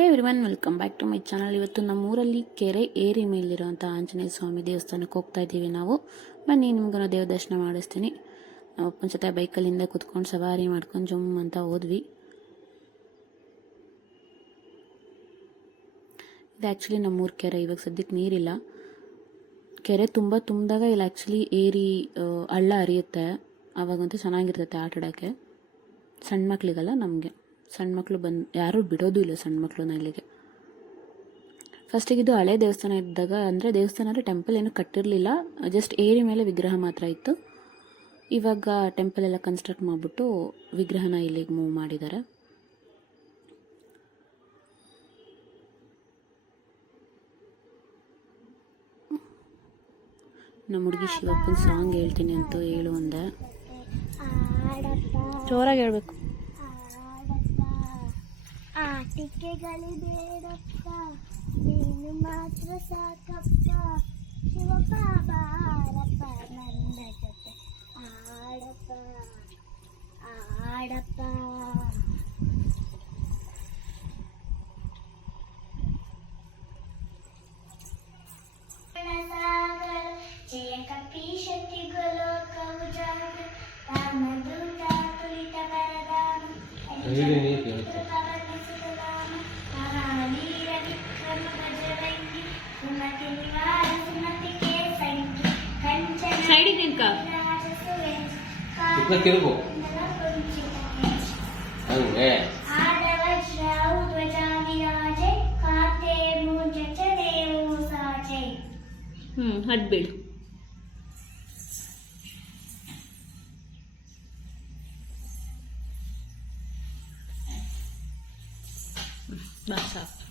Hey everyone, welcome back to my channel. ಇವತ್ತು ನಮ್ಮೂರಲ್ಲಿ ಕೆರೆ ಏರಿ ಮೇಲಿರುವಂಥ ಆಂಜನೇಯ ಸ್ವಾಮಿ ದೇವಸ್ಥಾನಕ್ಕೆ ಹೋಗ್ತಾ ಇದ್ದೀವಿ ನಾವು. ಬನ್ನಿ ನಿಮ್ಗೂ ದೇವ ದರ್ಶನ ಮಾಡಿಸ್ತೀನಿ. ನಾವು ಅಪ್ಪನ ಜೊತೆ ಬೈಕಲ್ಲಿಂದ ಕುತ್ಕೊಂಡು ಸವಾರಿ ಮಾಡ್ಕೊಂಡು ಜುಮ್ ಅಂತ ಹೋದ್ವಿ. ಇದು ಆ್ಯಕ್ಚುಲಿ ನಮ್ಮೂರು ಕೆರೆ. ಇವಾಗ ಸದ್ಯಕ್ಕೆ ನೀರಿಲ್ಲ. ಕೆರೆ ತುಂಬಿದಾಗ ಇಲ್ಲಿ ಆ್ಯಕ್ಚುಲಿ ಏರಿ ಹಳ್ಳ ಹರಿಯುತ್ತೆ. ಆವಾಗಂತೂ ಚೆನ್ನಾಗಿರ್ತೈತೆ ಆಟ ಆಡೋಕ್ಕೆ. ಸಣ್ಣ ಮಕ್ಳಿಗಲ್ಲ, ನಮಗೆ ಸಣ್ಣ ಮಕ್ಕಳು ಯಾರೂ ಬಿಡೋದು ಇಲ್ಲ ಸಣ್ಣ ಮಕ್ಕಳನ್ನ ಇಲ್ಲಿಗೆ. ಫಸ್ಟಿಗೆ ಇದು ಹಳೆ ದೇವಸ್ಥಾನ ಇದ್ದಾಗ, ಅಂದರೆ ದೇವಸ್ಥಾನ ಅಂದರೆ ಟೆಂಪಲ್ ಏನೂ ಕಟ್ಟಿರಲಿಲ್ಲ, ಜಸ್ಟ್ ಏರಿ ಮೇಲೆ ವಿಗ್ರಹ ಮಾತ್ರ ಇತ್ತು. ಇವಾಗ ಟೆಂಪಲ್ ಎಲ್ಲ ಕನ್ಸ್ಟ್ರಕ್ಟ್ ಮಾಡಿಬಿಟ್ಟು ವಿಗ್ರಹನ ಇಲ್ಲಿಗೆ ಮೂವ್ ಮಾಡಿದ್ದಾರೆ. ನಮ್ಮ ಹುಡುಗಿ ಶಿವಪ್ಪನ ಸಾಂಗ್ ಹೇಳ್ತೀನಿ ಅಂತ ಹೇಳು ಅಂದೆ. ಜೋರಾಗಿ ಹೇಳ್ಬೇಕು. ಆಟಿಕೆಗಳಿಬೇಡಪ್ಪ, ನೀನು ಮಾತ್ರ ಸಾಕಪ್ಪ, ಶಿವಪ್ಪ ಬಾರಪ್ಪ ನನ್ನ ಜೊತೆ ಆಡಪ್ಪ ಆಡಪ್ಪ. ಜಯ ಕಪೀಶತಿ ಗೋಲೋಕವು ಜಾಗ ರಾಮದೂತ ತುಲಿತ ಬರದಾಮ ಹಡ್ಬೇಡು. ಬಾ ಸಾಕು.